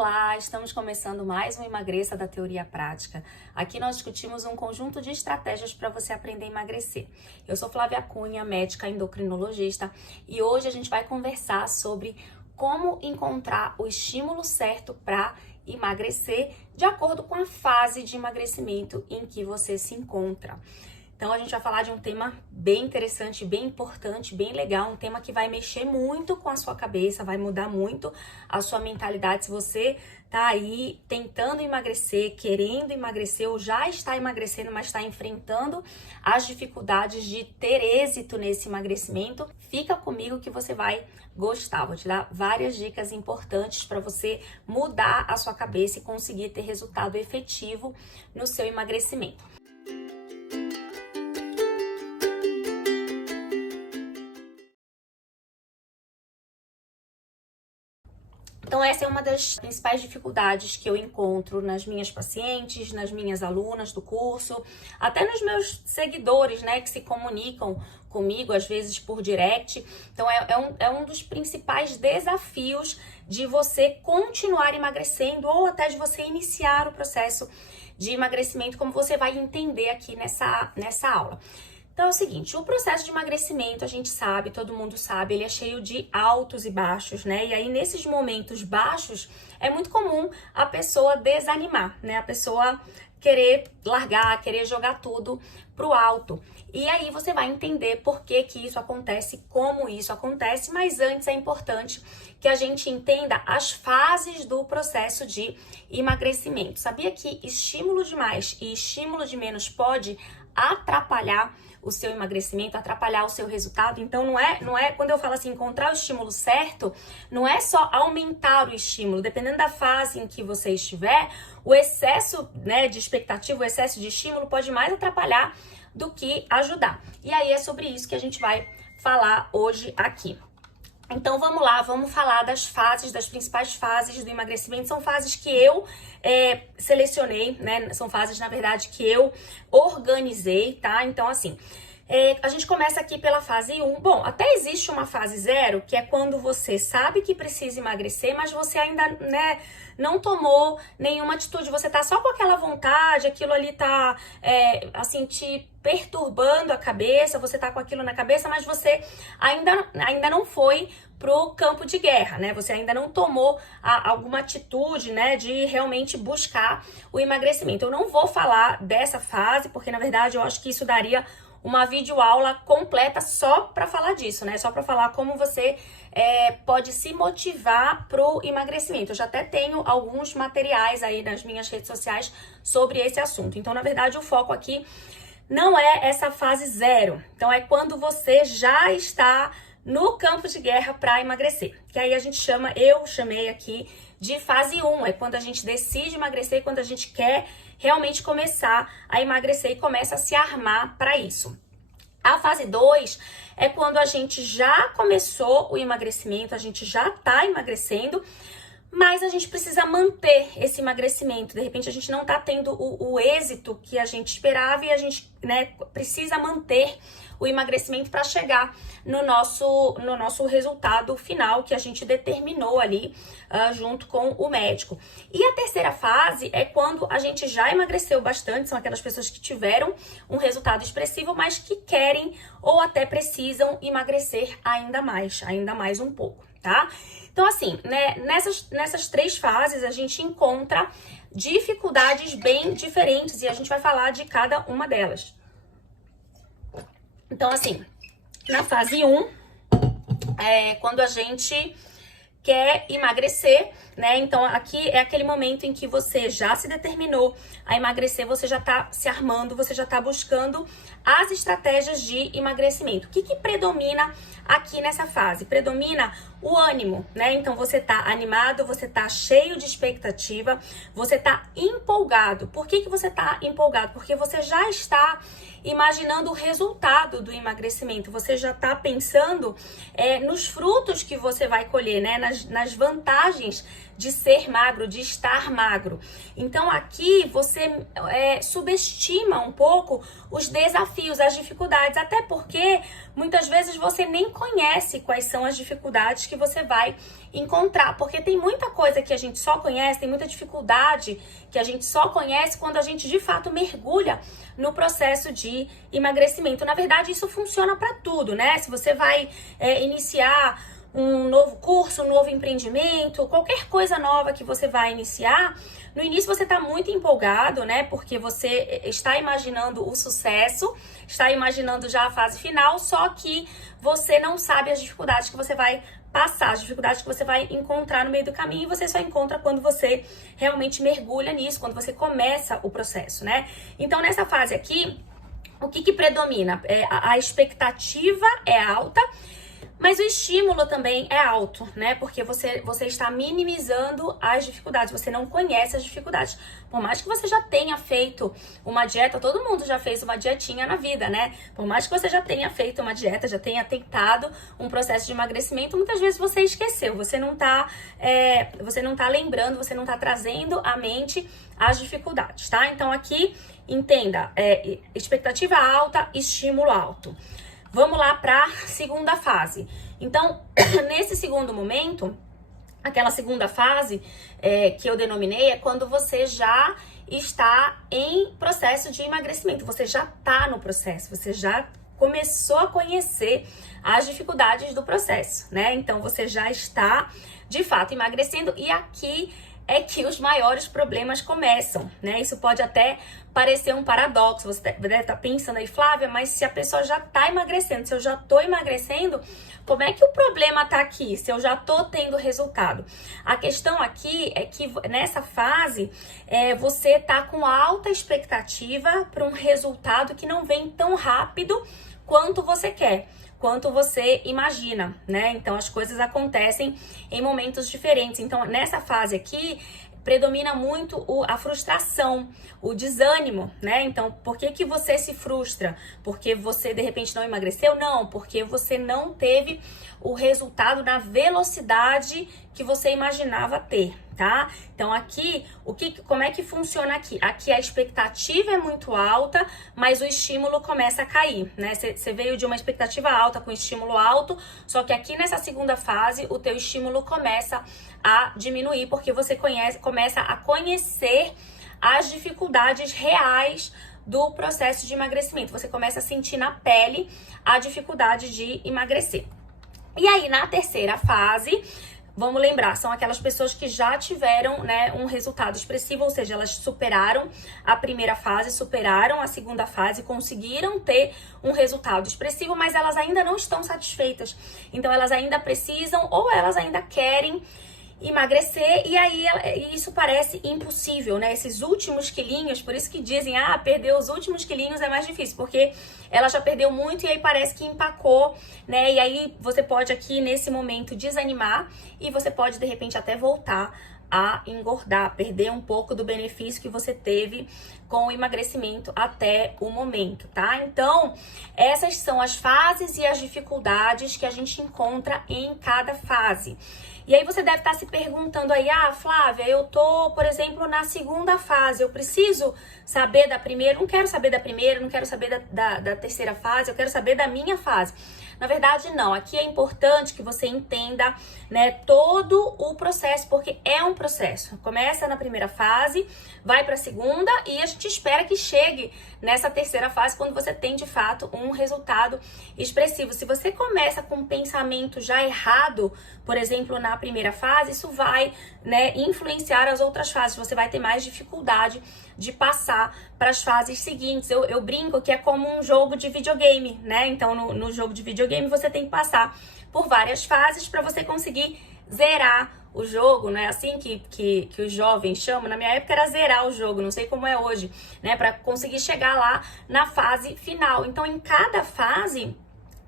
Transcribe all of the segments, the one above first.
Olá, estamos começando mais um Emagreça da Teoria Prática. Aqui nós discutimos um conjunto de estratégias para você aprender a emagrecer. Eu sou Flávia Cunha, médica endocrinologista, e hoje a gente vai conversar sobre como encontrar o estímulo certo para emagrecer de acordo com a fase de emagrecimento em que você se encontra. Então a gente vai falar de um tema bem interessante, bem importante, bem legal, um tema que vai mexer muito com a sua cabeça, vai mudar muito a sua mentalidade. Se você tá aí tentando emagrecer, querendo emagrecer ou já está emagrecendo, mas está enfrentando as dificuldades de ter êxito nesse emagrecimento, fica comigo que você vai gostar. Vou te dar várias dicas importantes para você mudar a sua cabeça e conseguir ter resultado efetivo no seu emagrecimento. Então essa é uma das principais dificuldades que eu encontro nas minhas pacientes, nas minhas alunas do curso, até nos meus seguidores, né, que se comunicam comigo, às vezes por direct. Então é um dos principais desafios de você continuar emagrecendo ou até de você iniciar o processo de emagrecimento, como você vai entender aqui nessa aula. Então é o seguinte, o processo de emagrecimento, a gente sabe, todo mundo sabe, ele é cheio de altos e baixos, né? E aí nesses momentos baixos é muito comum a pessoa desanimar, né? A pessoa querer largar, querer jogar tudo pro alto. E aí você vai entender por que que isso acontece, como isso acontece, mas antes é importante que a gente entenda as fases do processo de emagrecimento. Sabia que estímulo de mais e estímulo de menos pode atrapalhar o seu emagrecimento, atrapalhar o seu resultado? Então não é quando eu falo assim, encontrar o estímulo certo, não é só aumentar o estímulo, dependendo da fase em que você estiver, o excesso, né, de expectativa, o excesso de estímulo pode mais atrapalhar do que ajudar. E aí é sobre isso que a gente vai falar hoje aqui. Então vamos lá, vamos falar das fases, das principais fases do emagrecimento. São fases que eu selecionei, né? São fases, na verdade, que eu organizei, tá? Então, assim, a gente começa aqui pela fase 1. Bom, até existe uma fase 0, que é quando você sabe que precisa emagrecer, mas você ainda, né, não tomou nenhuma atitude. Você tá só com aquela vontade, aquilo ali tá, assim, te perturbando a cabeça, você tá com aquilo na cabeça, mas você ainda não foi pro campo de guerra, né? Você ainda não tomou alguma atitude, né, de realmente buscar o emagrecimento. Eu não vou falar dessa fase, porque na verdade eu acho que isso daria uma videoaula completa só para falar disso, né? Só para falar como você pode se motivar pro emagrecimento. Eu já até tenho alguns materiais aí nas minhas redes sociais sobre esse assunto. Então, na verdade, o foco aqui não é essa fase 0. Então, é quando você já está no campo de guerra para emagrecer. Que aí eu chamei aqui de fase 1. É quando a gente decide emagrecer, quando a gente quer realmente começar a emagrecer e começa a se armar para isso. A fase 2 é quando a gente já começou o emagrecimento, a gente já está emagrecendo, mas a gente precisa manter esse emagrecimento. De repente a gente não tá tendo o êxito que a gente esperava e a gente, né, precisa manter o emagrecimento para chegar no nosso resultado final que a gente determinou ali junto com o médico. E a terceira fase é quando a gente já emagreceu bastante, são aquelas pessoas que tiveram um resultado expressivo, mas que querem ou até precisam emagrecer ainda mais um pouco, tá? Então, assim, né, nessas 3 fases a gente encontra dificuldades bem diferentes e a gente vai falar de cada uma delas. Então, assim, na fase 1, quando a gente quer emagrecer, né? Então, aqui é aquele momento em que você já se determinou a emagrecer, você já tá se armando, você já tá buscando as estratégias de emagrecimento. O que predomina aqui nessa fase? Predomina o ânimo, né? Então, você tá animado, você tá cheio de expectativa, você tá empolgado. Por que você tá empolgado? Porque você já está imaginando o resultado do emagrecimento, você já tá pensando nos frutos que você vai colher, né? Nas vantagens de ser magro, de estar magro. Então aqui você subestima um pouco os desafios, as dificuldades, até porque muitas vezes você nem conhece quais são as dificuldades que você vai encontrar, porque tem muita coisa que a gente só conhece, tem muita dificuldade que a gente só conhece quando a gente de fato mergulha no processo de emagrecimento. Na verdade, isso funciona para tudo, né? Se você vai iniciar um novo curso, um novo empreendimento, qualquer coisa nova que você vai iniciar, no início você está muito empolgado, né? Porque você está imaginando o sucesso, está imaginando já a fase final, só que você não sabe as dificuldades que você vai passar, as dificuldades que você vai encontrar no meio do caminho, e você só encontra quando você realmente mergulha nisso, quando você começa o processo, né? Então, nessa fase aqui, o que predomina? A expectativa é alta, mas o estímulo também é alto, né? Porque você está minimizando as dificuldades, você não conhece as dificuldades. Por mais que você já tenha feito uma dieta, todo mundo já fez uma dietinha na vida, né? Por mais que você já tenha feito uma dieta, já tenha tentado um processo de emagrecimento, muitas vezes você esqueceu, você não tá lembrando, você não tá trazendo à mente as dificuldades, tá? Então aqui, entenda, expectativa alta, estímulo alto. Vamos lá para a segunda fase. Então, nesse segundo momento, aquela segunda fase que eu denominei é quando você já está em processo de emagrecimento. Você já está no processo, você já começou a conhecer as dificuldades do processo, né? Então, você já está, de fato, emagrecendo, e aqui é que os maiores problemas começam, né? Isso pode até parecer um paradoxo, você deve estar pensando aí, Flávia, mas se a pessoa já está emagrecendo, se eu já estou emagrecendo, como é que o problema está aqui, se eu já estou tendo resultado? A questão aqui é que nessa fase, você está com alta expectativa para um resultado que não vem tão rápido quanto você quer, quanto você imagina, né? Então as coisas acontecem em momentos diferentes. Então nessa fase aqui predomina muito a frustração, o desânimo, né? Então, por que você se frustra? Porque você de repente não emagreceu? Não, porque você não teve o resultado na velocidade que você imaginava ter, tá? Então aqui, como é que funciona aqui? Aqui a expectativa é muito alta, mas o estímulo começa a cair, né? Você veio de uma expectativa alta com estímulo alto, só que aqui nessa segunda fase o teu estímulo começa a diminuir, porque você começa a conhecer as dificuldades reais do processo de emagrecimento. Você começa a sentir na pele a dificuldade de emagrecer. E aí, na terceira fase, vamos lembrar, são aquelas pessoas que já tiveram, né, um resultado expressivo, ou seja, elas superaram a primeira fase, superaram a segunda fase, conseguiram ter um resultado expressivo, mas elas ainda não estão satisfeitas. Então, elas ainda precisam ou elas ainda querem emagrecer, e aí isso parece impossível, né? Esses últimos quilinhos, por isso que dizem, perder os últimos quilinhos é mais difícil, porque ela já perdeu muito e aí parece que empacou, né? E aí você pode aqui nesse momento desanimar e você pode de repente até voltar a engordar, perder um pouco do benefício que você teve com o emagrecimento até o momento, tá? Então, essas são as fases e as dificuldades que a gente encontra em cada fase. E aí você deve estar se perguntando aí, Flávia, eu tô, por exemplo, na segunda fase, eu preciso saber da primeira? Não quero saber da primeira, não quero saber da terceira fase, eu quero saber da minha fase. Na verdade, não. Aqui é importante que você entenda, né, todo o processo, porque é um processo. Começa na primeira fase, vai para a segunda e a gente espera que chegue nessa terceira fase quando você tem, de fato, um resultado expressivo. Se você começa com um pensamento já errado, por exemplo, na primeira fase, isso vai, né, influenciar as outras fases. Você vai ter mais dificuldade de passar para as fases seguintes. Eu brinco que é como um jogo de videogame, né? Então, no jogo de videogame, você tem que passar por várias fases para você conseguir zerar o jogo, né? Assim que os jovens chamam. Na minha época era zerar o jogo, não sei como é hoje, né? Para conseguir chegar lá na fase final. Então, em cada fase,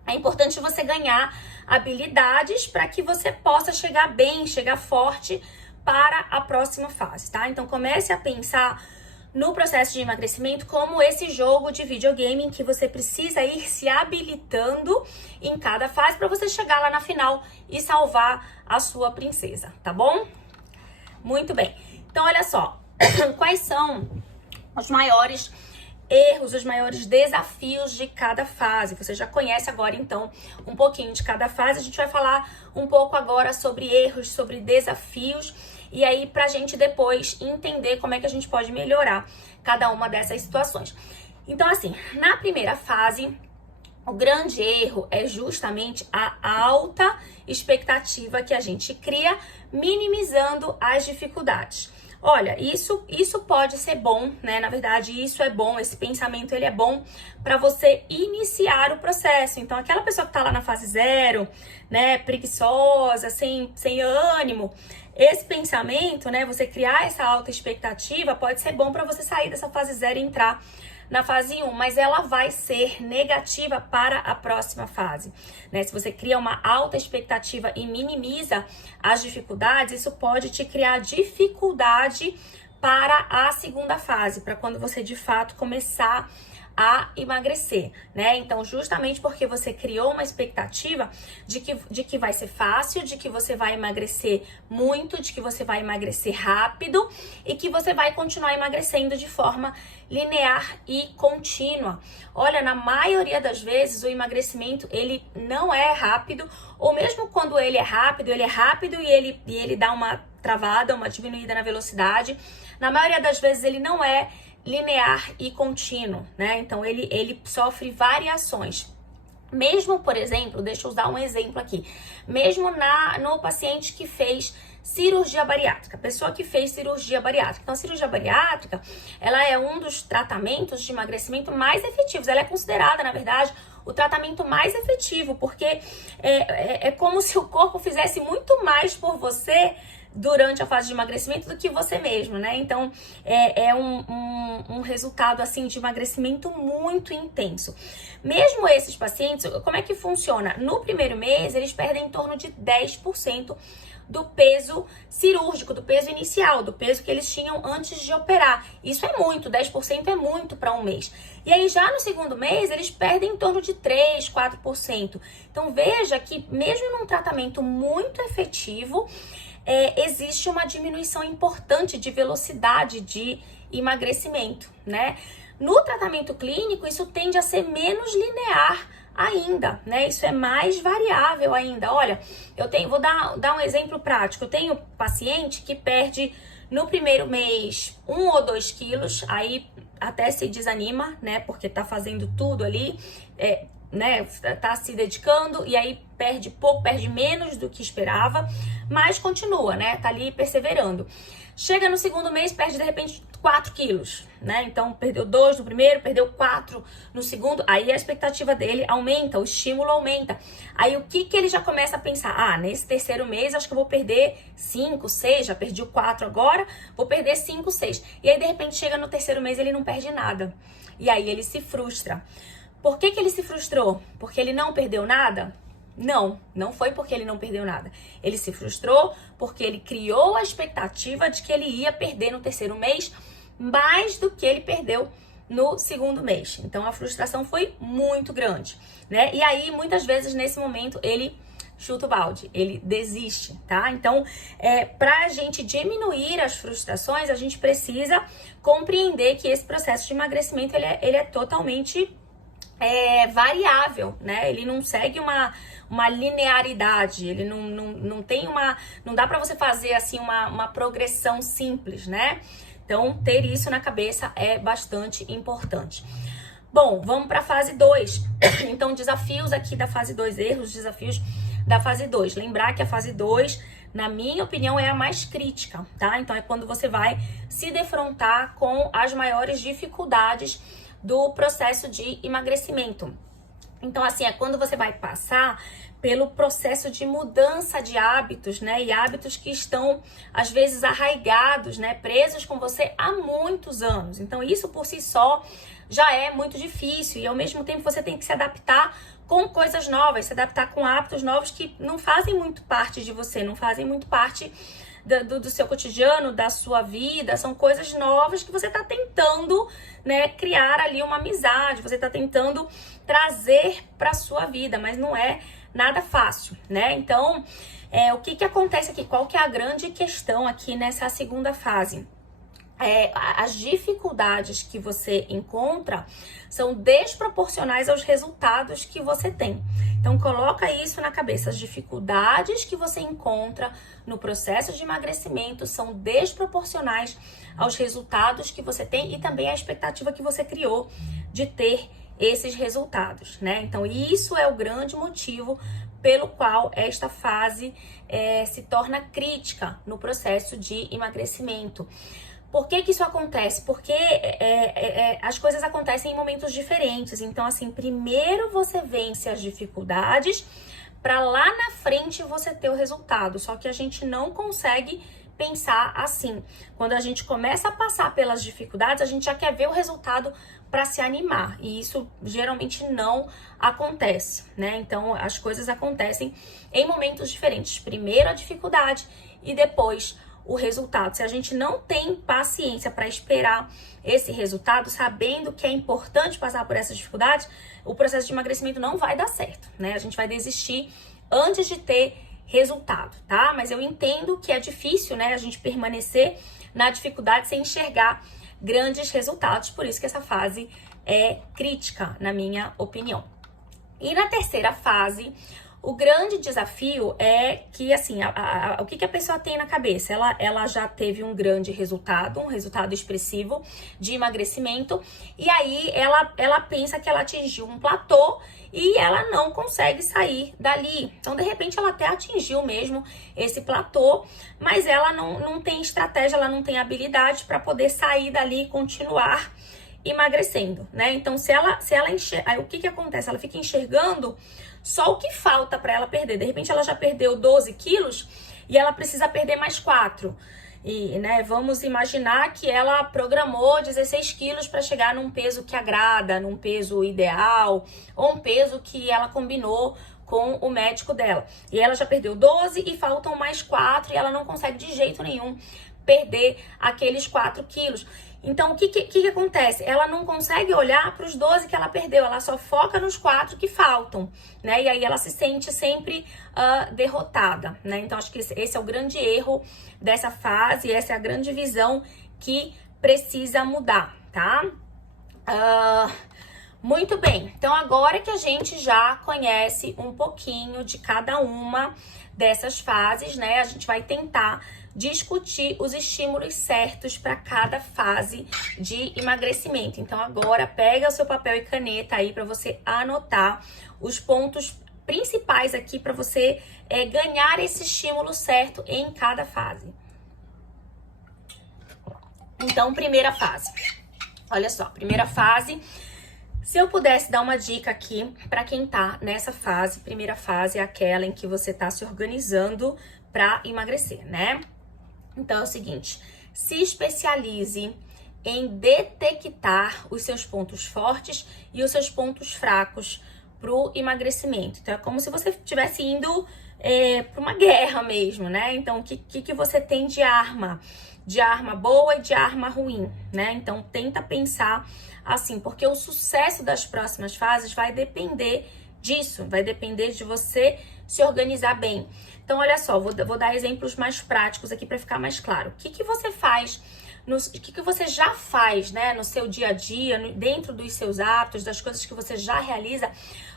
é importante você ganhar habilidades para que você possa chegar bem, chegar forte para a próxima fase, tá? Então, comece a pensar no processo de emagrecimento como esse jogo de videogame em que você precisa ir se habilitando em cada fase para você chegar lá na final e salvar a sua princesa, tá bom? Muito bem. Então, olha só, quais são os maiores erros, os maiores desafios de cada fase? Você já conhece agora, então, um pouquinho de cada fase. A gente vai falar um pouco agora sobre erros, sobre desafios, e aí pra gente depois entender como é que a gente pode melhorar cada uma dessas situações. Então, assim, na primeira fase, o grande erro é justamente a alta expectativa que a gente cria, minimizando as dificuldades. Olha, isso pode ser bom, né? Na verdade, isso é bom, esse pensamento ele é bom para você iniciar o processo. Então, aquela pessoa que tá lá na fase 0, né, preguiçosa, sem ânimo, esse pensamento, né, você criar essa alta expectativa pode ser bom para você sair dessa fase 0 e entrar na fase 1, mas ela vai ser negativa para a próxima fase, né? Se você cria uma alta expectativa e minimiza as dificuldades, isso pode te criar dificuldade para a segunda fase, para quando você de fato começar a emagrecer, né? Então, justamente porque você criou uma expectativa de que vai ser fácil, de que você vai emagrecer muito, de que você vai emagrecer rápido e que você vai continuar emagrecendo de forma linear e contínua. Olha, na maioria das vezes o emagrecimento ele não é rápido, ou mesmo quando ele é rápido e ele dá uma travada, uma diminuída na velocidade. Na maioria das vezes ele não é linear e contínuo, né? Então ele sofre variações. Mesmo, por exemplo, deixa eu usar um exemplo aqui, mesmo no paciente que fez cirurgia bariátrica, pessoa que fez cirurgia bariátrica. Então, a cirurgia bariátrica, ela é um dos tratamentos de emagrecimento mais efetivos. Ela é considerada, na verdade, o tratamento mais efetivo, porque é como se o corpo fizesse muito mais por você durante a fase de emagrecimento do que você mesmo, né? Então, é um resultado, assim, de emagrecimento muito intenso. Mesmo esses pacientes, como é que funciona? No primeiro mês, eles perdem em torno de 10% do peso cirúrgico, do peso inicial, do peso que eles tinham antes de operar. Isso é muito, 10% é muito para um mês. E aí, já no segundo mês, eles perdem em torno de 3%, 4%. Então, veja que mesmo num tratamento muito efetivo, existe uma diminuição importante de velocidade de emagrecimento, né? No tratamento clínico, isso tende a ser menos linear ainda, né? Isso é mais variável ainda. Olha, vou dar um exemplo prático. Eu tenho paciente que perde no primeiro mês 1 ou 2 quilos, aí até se desanima, né? Porque tá fazendo tudo ali, né, tá se dedicando e aí perde pouco, perde menos do que esperava, mas continua, né, tá ali perseverando. Chega no segundo mês, perde de repente 4 quilos, né, então perdeu 2 no primeiro, perdeu 4 no segundo, aí a expectativa dele aumenta, o estímulo aumenta. Aí o que ele já começa a pensar? Nesse terceiro mês acho que eu vou perder 5, 6, já perdi o 4 agora, vou perder 5, 6. E aí de repente chega no terceiro mês e ele não perde nada. E aí ele se frustra. Por que ele se frustrou? Porque ele não perdeu nada? Não foi porque ele não perdeu nada. Ele se frustrou porque ele criou a expectativa de que ele ia perder no terceiro mês mais do que ele perdeu no segundo mês. Então, a frustração foi muito grande, né? E aí, muitas vezes, nesse momento, ele chuta o balde, ele desiste, tá? Então, pra gente diminuir as frustrações, a gente precisa compreender que esse processo de emagrecimento, ele é totalmente variável, né? Ele não segue uma linearidade, ele não tem não dá para você fazer assim uma progressão simples, né? Então, ter isso na cabeça é bastante importante. Bom, vamos para a fase 2. Então, desafios aqui da fase 2, erros, desafios da fase 2. Lembrar que a fase 2, na minha opinião, é a mais crítica, tá? Então, é quando você vai se defrontar com as maiores dificuldades do processo de emagrecimento. Então, assim, é quando você vai passar pelo processo de mudança de hábitos, né? E hábitos que estão, às vezes, arraigados, né? Presos com você há muitos anos. Então, isso por si só já é muito difícil. E, ao mesmo tempo, você tem que se adaptar com coisas novas, se adaptar com hábitos novos que não fazem muito parte de você, não fazem muito parte do seu cotidiano, da sua vida. São coisas novas que você está tentando, né, criar ali uma amizade, você está tentando trazer para sua vida, mas não é nada fácil, né? Então, o que que acontece aqui? Qual que é a grande questão aqui nessa segunda fase? As dificuldades que você encontra são desproporcionais aos resultados que você tem. Então, coloca isso na cabeça. As dificuldades que você encontra no processo de emagrecimento são desproporcionais aos resultados que você tem e também à expectativa que você criou de ter esses resultados, né? Então, isso é o grande motivo pelo qual esta fase se torna crítica no processo de emagrecimento. Por que que isso acontece? Porque as coisas acontecem em momentos diferentes. Então, assim, primeiro você vence as dificuldades para lá na frente você ter o resultado. Só que a gente não consegue pensar assim. Quando a gente começa a passar pelas dificuldades, a gente já quer ver o resultado para se animar. E isso geralmente não acontece, né? Então, as coisas acontecem em momentos diferentes. Primeiro a dificuldade e depois o resultado. Se a gente não tem paciência para esperar esse resultado, sabendo que é importante passar por essas dificuldades, o processo de emagrecimento não vai dar certo, né? A gente vai desistir antes de ter resultado, tá? Mas eu entendo que é difícil, né, a gente permanecer na dificuldade sem enxergar grandes resultados, por isso que essa fase é crítica, na minha opinião. E na terceira fase, o grande desafio é que, assim, o que a pessoa tem na cabeça? Ela já teve um grande resultado, um resultado expressivo de emagrecimento, e aí ela pensa que ela atingiu um platô e ela não consegue sair dali. Então, de repente, ela até atingiu mesmo esse platô, mas ela não tem estratégia, ela não tem habilidade para poder sair dali e continuar emagrecendo, né? Então, se ela enxerga, aí o que acontece? Ela fica enxergando só o que falta para ela perder. De repente, ela já perdeu 12 quilos e ela precisa perder mais 4. E, né, vamos imaginar que ela programou 16 quilos para chegar num peso que agrada, num peso ideal, ou um peso que ela combinou com o médico dela. E ela já perdeu 12 e faltam mais 4 e ela não consegue de jeito nenhum perder aqueles 4 quilos. Então, o que acontece? Ela não consegue olhar para os 12 que ela perdeu, ela só foca nos 4 que faltam, né? E aí ela se sente sempre derrotada, né? Então, acho que esse é o grande erro dessa fase, essa é a grande visão que precisa mudar, tá? Muito bem, então agora que a gente já conhece um pouquinho de cada uma dessas fases, né? A gente vai tentar discutir os estímulos certos para cada fase de emagrecimento. Então agora pega o seu papel e caneta aí para você anotar os pontos principais aqui para você ganhar esse estímulo certo em cada fase. Então, primeira fase. Olha só, primeira fase. Se eu pudesse dar uma dica aqui para quem tá nessa fase, primeira fase é aquela em que você tá se organizando para emagrecer, né? Então é o seguinte, se especialize em detectar os seus pontos fortes e os seus pontos fracos pro emagrecimento. Então é como se você estivesse indo para uma guerra mesmo, né? Então o que você tem de arma boa e de arma ruim, né? Então tenta pensar assim, porque o sucesso das próximas fases vai depender disso, vai depender de você se organizar bem. Então, olha só, vou dar exemplos mais práticos aqui para ficar mais claro. O que você faz, o que você já faz, né, no seu dia a dia, dentro dos seus hábitos, das coisas que você já realiza,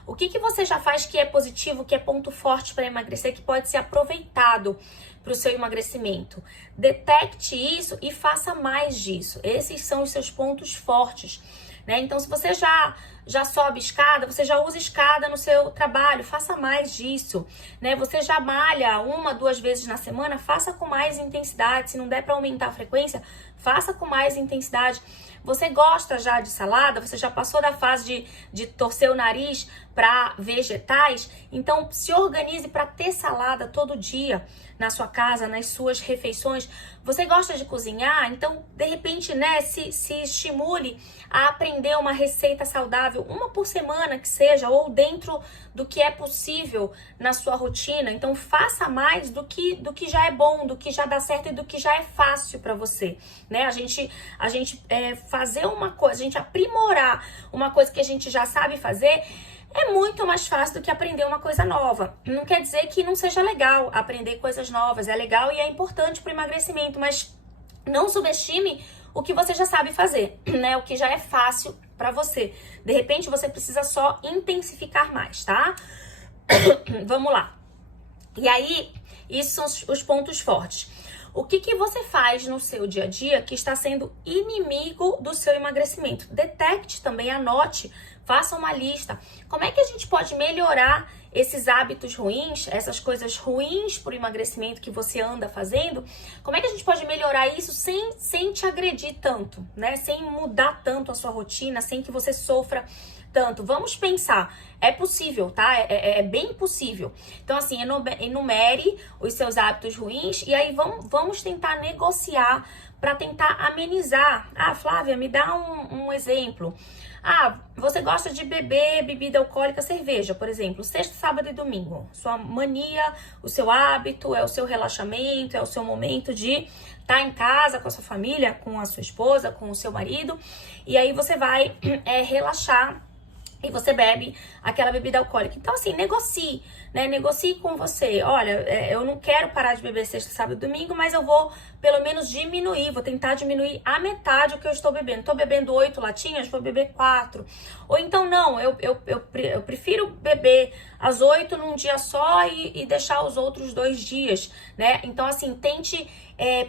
o que você já faz que é positivo, que é ponto forte para emagrecer, que pode ser aproveitado para o seu emagrecimento. Detecte isso e faça mais disso. Esses são os seus pontos fortes, né? Então, se você já sobe escada, você já usa escada no seu trabalho, faça mais disso, né? Você já malha 1, 2 vezes na semana, faça com mais intensidade. Se não der para aumentar a frequência, faça com mais intensidade. Você gosta já de salada? Você já passou da fase de torcer o nariz para vegetais? Então, se organize para ter salada todo dia na sua casa, nas suas refeições. Você gosta de cozinhar? Então, de repente, né, se estimule a aprender uma receita saudável saudável, uma por semana que seja, ou dentro do que é possível na sua rotina. Então faça mais do que já é bom, do que já dá certo e do que já é fácil para você, né? A gente fazer uma coisa, a gente aprimorar uma coisa que a gente já sabe fazer é muito mais fácil do que aprender uma coisa nova. Não quer dizer que não seja legal aprender coisas novas, é legal e é importante para o emagrecimento, mas não subestime o que você já sabe fazer, né? O que já é fácil para você. De repente você precisa só intensificar mais, tá? Vamos lá. E aí, esses são os pontos fortes. O que você faz no seu dia a dia que está sendo inimigo do seu emagrecimento? Detecte também, anote, faça uma lista. Como é que a gente pode melhorar esses hábitos ruins, essas coisas ruins para o emagrecimento que você anda fazendo? Como é que a gente pode melhorar isso sem te agredir tanto, né? Sem mudar tanto a sua rotina, sem que você sofra tanto. Vamos pensar, é possível, tá? É bem possível. Então, assim, enumere os seus hábitos ruins e aí vamos tentar negociar para tentar amenizar. Ah, Flávia, me dá um exemplo. Ah, você gosta de beber bebida alcoólica, cerveja, por exemplo, sexta, sábado e domingo. Sua mania, o seu hábito, é o seu relaxamento, é o seu momento de estar em casa com a sua família, com a sua esposa, com o seu marido. E aí você vai relaxar e você bebe aquela bebida alcoólica. Então, assim, negocie, né? Negocie com você. Olha, eu não quero parar de beber sexta, sábado e domingo, mas eu vou pelo menos diminuir, vou tentar diminuir a metade o que eu estou bebendo. Estou bebendo 8 latinhas, vou beber 4. Ou então, não, eu prefiro beber as 8 num dia só e deixar os outros 2 dias, né? Então, assim, tente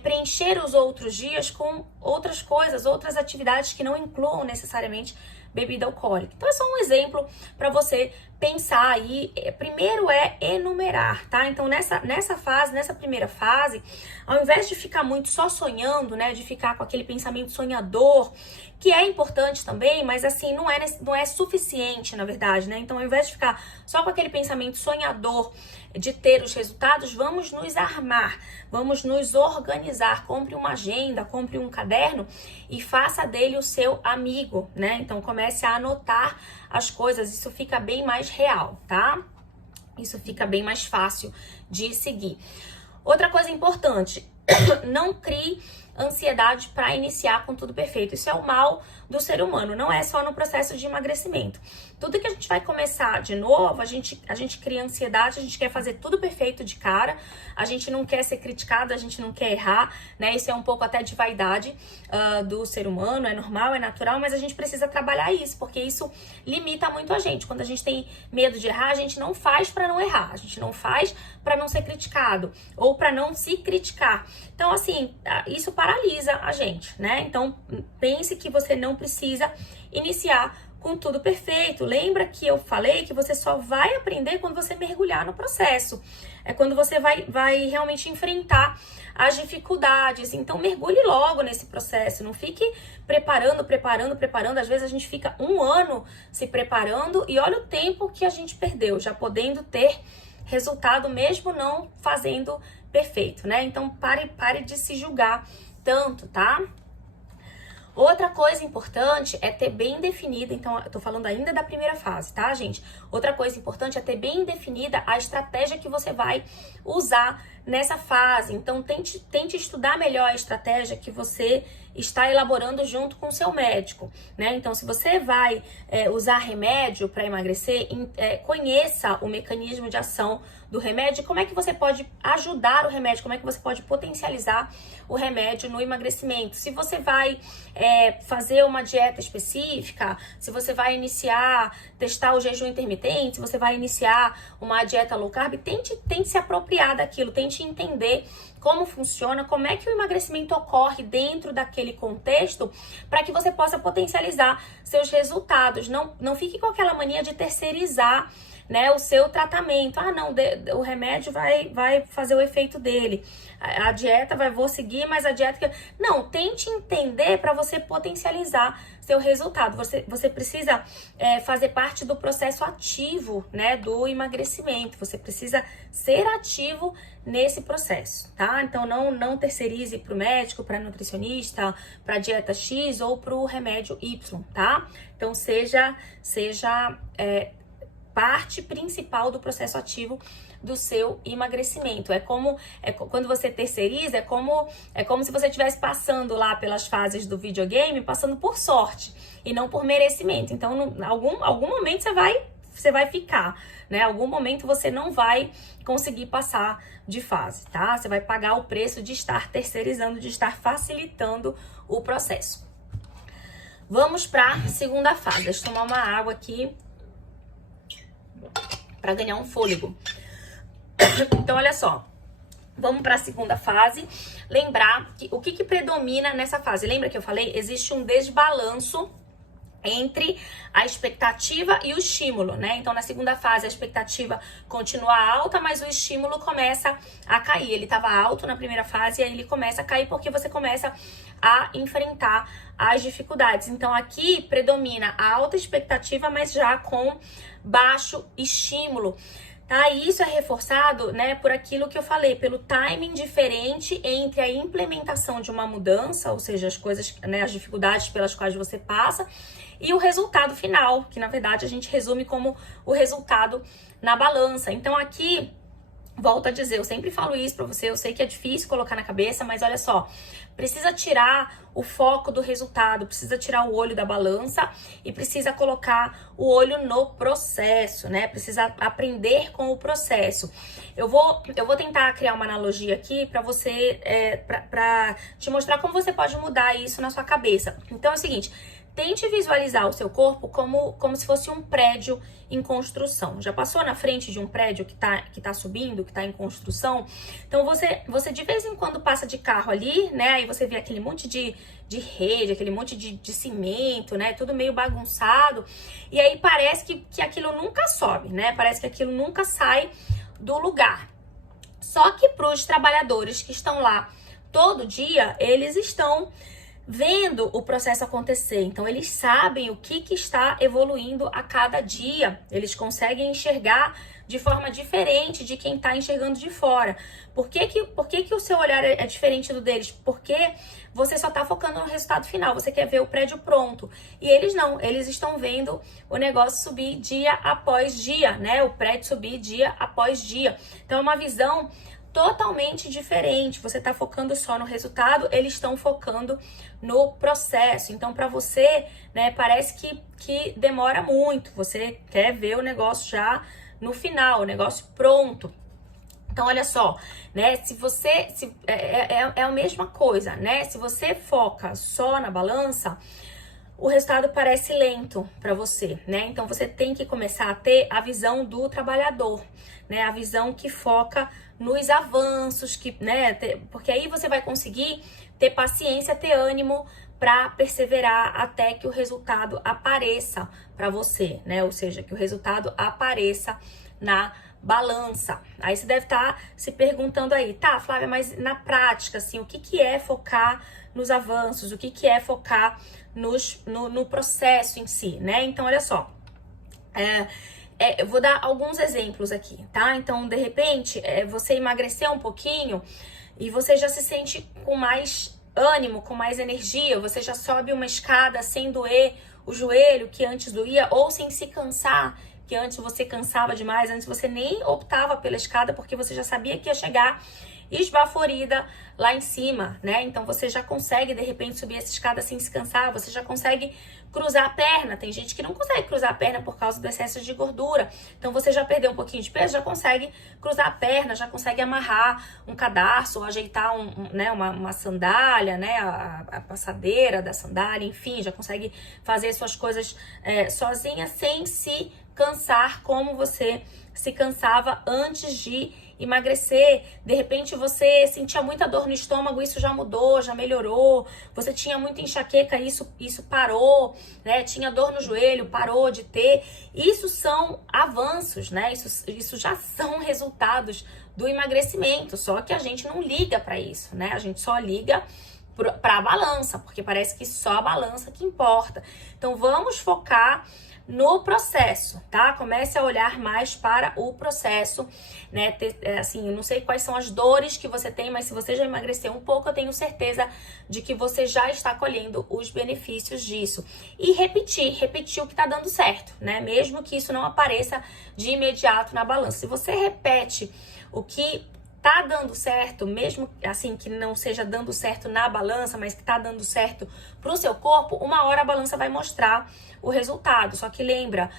preencher os outros dias com outras coisas, outras atividades que não incluam necessariamente bebida alcoólica. Então é só um exemplo para você pensar aí. Primeiro é enumerar, tá? Então nessa primeira fase, ao invés de ficar muito só sonhando, né, de ficar com aquele pensamento sonhador, que é importante também, mas assim, não é suficiente, na verdade, né? Então ao invés de ficar só com aquele pensamento sonhador de ter os resultados, vamos nos armar, vamos nos organizar. Compre uma agenda, compre um caderno e faça dele o seu amigo, né? Então comece a anotar as coisas, isso fica bem mais real, tá? Isso fica bem mais fácil de seguir. Outra coisa importante, não crie ansiedade para iniciar com tudo perfeito. Isso é o mal do ser humano, não é só no processo de emagrecimento. Tudo que a gente vai começar de novo, a gente cria ansiedade, a gente quer fazer tudo perfeito de cara, a gente não quer ser criticado, a gente não quer errar, né? Isso é um pouco até de vaidade do ser humano, é normal, é natural, mas a gente precisa trabalhar isso, porque isso limita muito a gente. Quando a gente tem medo de errar, a gente não faz para não errar, a gente não faz para não ser criticado ou para não se criticar. Então, assim, isso paralisa a gente, né? Então, pense que você não precisa iniciar com tudo perfeito. Lembra que eu falei que você só vai aprender quando você mergulhar no processo. É quando você vai realmente enfrentar as dificuldades. Então, mergulhe logo nesse processo. Não fique preparando. Às vezes a gente fica 1 ano se preparando e olha o tempo que a gente perdeu, já podendo ter resultado mesmo não fazendo perfeito, né? Então, pare de se julgar tanto, tá? Outra coisa importante é ter bem definida, então eu tô falando ainda da primeira fase, tá, gente? Outra coisa importante é ter bem definida a estratégia que você vai usar nessa fase. Então, tente estudar melhor a estratégia que você está elaborando junto com o seu médico, né? Então, se você vai usar remédio para emagrecer, conheça o mecanismo de ação do remédio, como é que você pode ajudar o remédio, como é que você pode potencializar o remédio no emagrecimento. Se você vai fazer uma dieta específica, se você vai testar o jejum intermitente, se você vai iniciar uma dieta low carb, tente se apropriar daquilo, tente entender como funciona, como é que o emagrecimento ocorre dentro daquele contexto, para que você possa potencializar seus resultados. Não fique com aquela mania de terceirizar né, o seu tratamento. Ah, não, o remédio vai fazer o efeito dele. A dieta vou seguir, mas a dieta... Não, tente entender para você potencializar seu resultado. Você precisa fazer parte do processo ativo, né, do emagrecimento. Você precisa ser ativo nesse processo, tá? Então, não terceirize para o médico, para nutricionista, para dieta X ou para o remédio Y, tá? Então, seja parte principal do processo ativo do seu emagrecimento. Quando você terceiriza, é como se você estivesse passando lá pelas fases do videogame, passando por sorte e não por merecimento. Então, em algum momento você vai ficar, né? Algum momento você não vai conseguir passar de fase, tá? Você vai pagar o preço de estar terceirizando, de estar facilitando o processo. Vamos para a segunda fase. Deixa eu tomar uma água aqui para ganhar um fôlego. Então, olha só. Vamos para a segunda fase. Lembrar que o que predomina nessa fase? Lembra que eu falei? Existe um desbalanço entre a expectativa e o estímulo, né? Então, na segunda fase, a expectativa continua alta, mas o estímulo começa a cair. Ele estava alto na primeira fase e aí ele começa a cair porque você começa a enfrentar as dificuldades. Então, aqui predomina a alta expectativa, mas já com baixo estímulo. Tá? E isso é reforçado, né, por aquilo que eu falei, pelo timing diferente entre a implementação de uma mudança, ou seja, as coisas, né, as dificuldades pelas quais você passa, e o resultado final, que na verdade a gente resume como o resultado na balança. Então aqui, volto a dizer, eu sempre falo isso pra você, eu sei que é difícil colocar na cabeça, mas olha só, precisa tirar o foco do resultado, precisa tirar o olho da balança e precisa colocar o olho no processo, né? Precisa aprender com o processo. Eu vou tentar criar uma analogia aqui pra você, pra te mostrar como você pode mudar isso na sua cabeça. Então é o seguinte, tente visualizar o seu corpo como se fosse um prédio em construção. Já passou na frente de um prédio que tá subindo, que tá em construção? Então você de vez em quando passa de carro ali, né? Aí você vê aquele monte de rede, aquele monte de cimento, né? Tudo meio bagunçado. E aí parece que aquilo nunca sobe, né? Parece que aquilo nunca sai do lugar. Só que para os trabalhadores que estão lá todo dia, eles estão vendo o processo acontecer, então eles sabem o que está evoluindo a cada dia, eles conseguem enxergar de forma diferente de quem está enxergando de fora. Por que o seu olhar é diferente do deles? Porque você só está focando no resultado final, você quer ver o prédio pronto, e eles não, eles estão vendo o negócio subir dia após dia, né? O prédio subir dia após dia. Então é uma visão totalmente diferente. Você está focando só no resultado, eles estão focando no processo. Então, para você, né, parece que demora muito. Você quer ver o negócio já no final, o negócio pronto. Então, olha só, né? É a mesma coisa, né? Se você foca só na balança, o resultado parece lento para você, né? Então, você tem que começar a ter a visão do trabalhador, né? A visão que foca nos avanços, porque aí você vai conseguir ter paciência, ter ânimo para perseverar até que o resultado apareça para você, né? Ou seja, que o resultado apareça na balança. Aí você deve estar se perguntando aí, tá, Flávia, mas na prática, assim, o que é focar nos avanços? O que é focar no processo em si, né? Então, olha só, eu vou dar alguns exemplos aqui, tá? Então, de repente, você emagreceu um pouquinho e você já se sente com mais ânimo, com mais energia, você já sobe uma escada sem doer o joelho, que antes doía, ou sem se cansar, que antes você cansava demais, antes você nem optava pela escada porque você já sabia que ia chegar esbaforida lá em cima, né? Então você já consegue de repente subir essa escada sem se cansar, você já consegue cruzar a perna. Tem gente que não consegue cruzar a perna por causa do excesso de gordura. Então você já perdeu um pouquinho de peso, já consegue cruzar a perna, já consegue amarrar um cadarço, ou ajeitar uma sandália, né? A passadeira da sandália, enfim, já consegue fazer suas coisas sozinha sem se cansar como você se cansava antes de emagrecer, de repente você sentia muita dor no estômago, isso já mudou, já melhorou, você tinha muita enxaqueca, isso parou, né? Tinha dor no joelho, parou de ter. Isso são avanços, né? Isso já são resultados do emagrecimento, só que a gente não liga para isso, né? A gente só liga para a balança, porque parece que só a balança que importa. Então vamos focar no processo, tá? Comece a olhar mais para o processo, né? Assim, eu não sei quais são as dores que você tem, mas se você já emagreceu um pouco, eu tenho certeza de que você já está colhendo os benefícios disso. E repetir o que tá dando certo, né? Mesmo que isso não apareça de imediato na balança. Se você repete o que tá dando certo, mesmo assim que não seja dando certo na balança, mas que tá dando certo pro seu corpo, uma hora a balança vai mostrar o resultado. Só que lembra,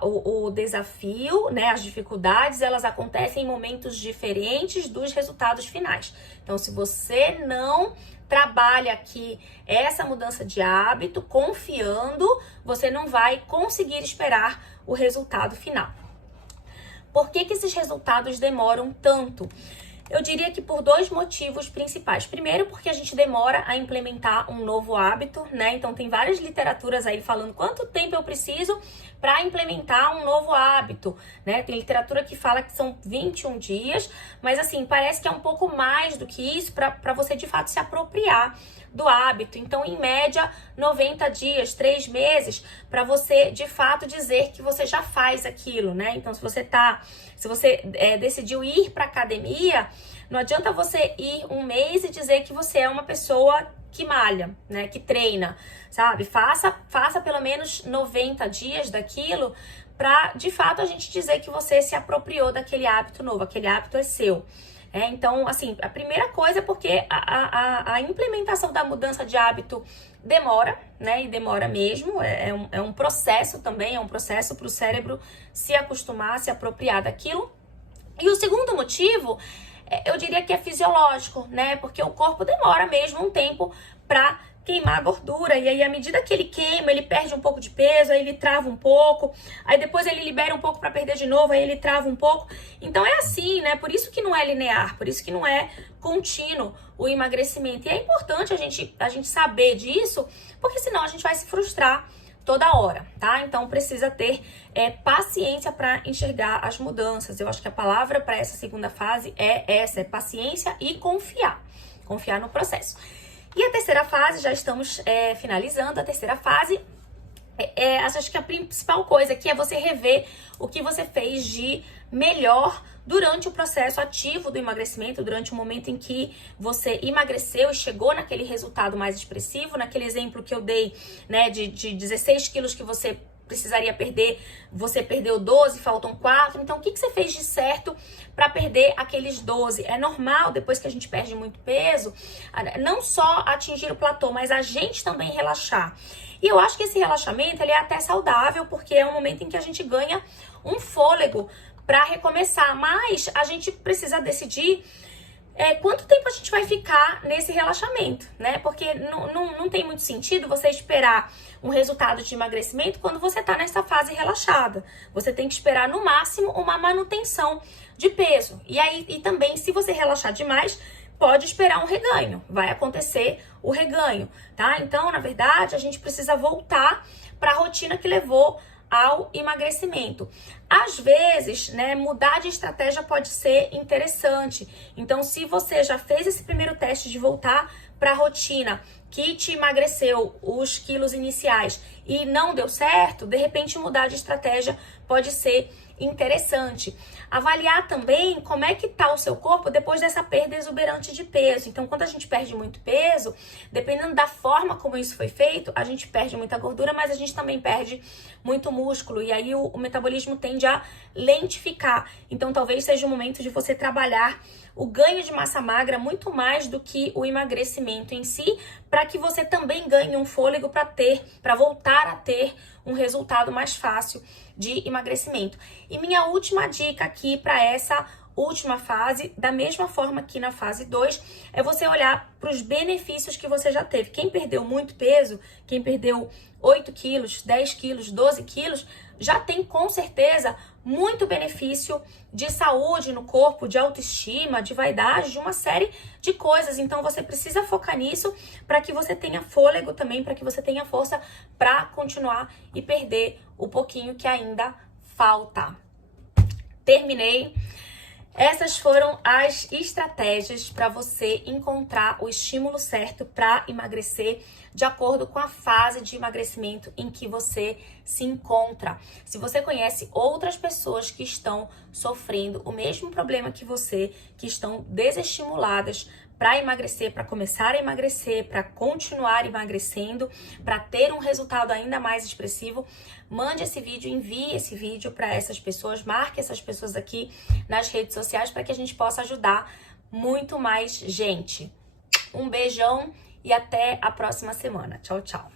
o desafio, né, as dificuldades, elas acontecem em momentos diferentes dos resultados finais. Então, se você não trabalha aqui essa mudança de hábito, confiando, você não vai conseguir esperar o resultado final. Por que esses resultados demoram tanto? Eu diria que por dois motivos principais. Primeiro, porque a gente demora a implementar um novo hábito, né? Então, tem várias literaturas aí falando quanto tempo eu preciso para implementar um novo hábito, né? Tem literatura que fala que são 21 dias, mas assim, parece que é um pouco mais do que isso para você de fato se apropriar do hábito. Então, em média, 90 dias, 3 meses, para você de fato dizer que você já faz aquilo, né? Então, se você decidiu ir para academia, não adianta você ir um mês e dizer que você é uma pessoa que malha, né? Que treina, sabe? Faça pelo menos 90 dias daquilo para de fato a gente dizer que você se apropriou daquele hábito novo, aquele hábito é seu. Então, assim, a primeira coisa é porque a implementação da mudança de hábito demora, né? E demora mesmo, é um processo também, é um processo para o cérebro se acostumar, se apropriar daquilo. E o segundo motivo, eu diria que é fisiológico, né? Porque o corpo demora mesmo um tempo para queimar a gordura, e aí à medida que ele queima, ele perde um pouco de peso, aí ele trava um pouco, aí depois ele libera um pouco para perder de novo, aí ele trava um pouco. Então é assim, né? Por isso que não é linear, por isso que não é contínuo o emagrecimento. E é importante a gente saber disso, porque senão a gente vai se frustrar toda hora, tá? Então precisa ter paciência para enxergar as mudanças. Eu acho que a palavra para essa segunda fase é essa, é paciência e confiar no processo. E a terceira fase, já estamos finalizando a terceira fase. Acho que a principal coisa aqui é você rever o que você fez de melhor durante o processo ativo do emagrecimento, durante o momento em que você emagreceu e chegou naquele resultado mais expressivo, naquele exemplo que eu dei, né, de 16 quilos que você precisaria perder, você perdeu 12, faltam 4. Então, o que você fez de certo para perder aqueles 12? É normal, depois que a gente perde muito peso, não só atingir o platô, mas a gente também relaxar. E eu acho que esse relaxamento, ele é até saudável, porque é um momento em que a gente ganha um fôlego para recomeçar. Mas a gente precisa decidir quanto tempo a gente vai ficar nesse relaxamento, né? Porque não tem muito sentido você esperar um resultado de emagrecimento quando você tá nessa fase relaxada. Você tem que esperar no máximo uma manutenção de peso. E também, se você relaxar demais, pode esperar um reganho. Vai acontecer o reganho, tá? Então, na verdade, a gente precisa voltar para a rotina que levou ao emagrecimento. Às vezes, né, mudar de estratégia pode ser interessante. Então, se você já fez esse primeiro teste de voltar para a rotina que te emagreceu os quilos iniciais e não deu certo, de repente mudar de estratégia pode ser interessante. Avaliar também como é que tá o seu corpo depois dessa perda exuberante de peso. Então, quando a gente perde muito peso, dependendo da forma como isso foi feito, a gente perde muita gordura, mas a gente também perde muito músculo. E aí o metabolismo tende a lentificar. Então, talvez seja o momento de você trabalhar o ganho de massa magra muito mais do que o emagrecimento em si, para que você também ganhe um fôlego para voltar a ter um resultado mais fácil de emagrecimento. E minha última dica aqui para essa última fase, da mesma forma que na fase 2, é você olhar para os benefícios que você já teve. Quem perdeu muito peso, quem perdeu 8 quilos, 10 quilos, 12 quilos, já tem com certeza muito benefício de saúde no corpo, de autoestima, de vaidade, de uma série de coisas. Então você precisa focar nisso para que você tenha fôlego também, para que você tenha força para continuar e perder o pouquinho que ainda falta. Terminei. Essas foram as estratégias para você encontrar o estímulo certo para emagrecer de acordo com a fase de emagrecimento em que você se encontra. Se você conhece outras pessoas que estão sofrendo o mesmo problema que você, que estão desestimuladas para emagrecer, para começar a emagrecer, para continuar emagrecendo, para ter um resultado ainda mais expressivo, mande esse vídeo, envie esse vídeo para essas pessoas, marque essas pessoas aqui nas redes sociais para que a gente possa ajudar muito mais gente. Um beijão e até a próxima semana. Tchau, tchau.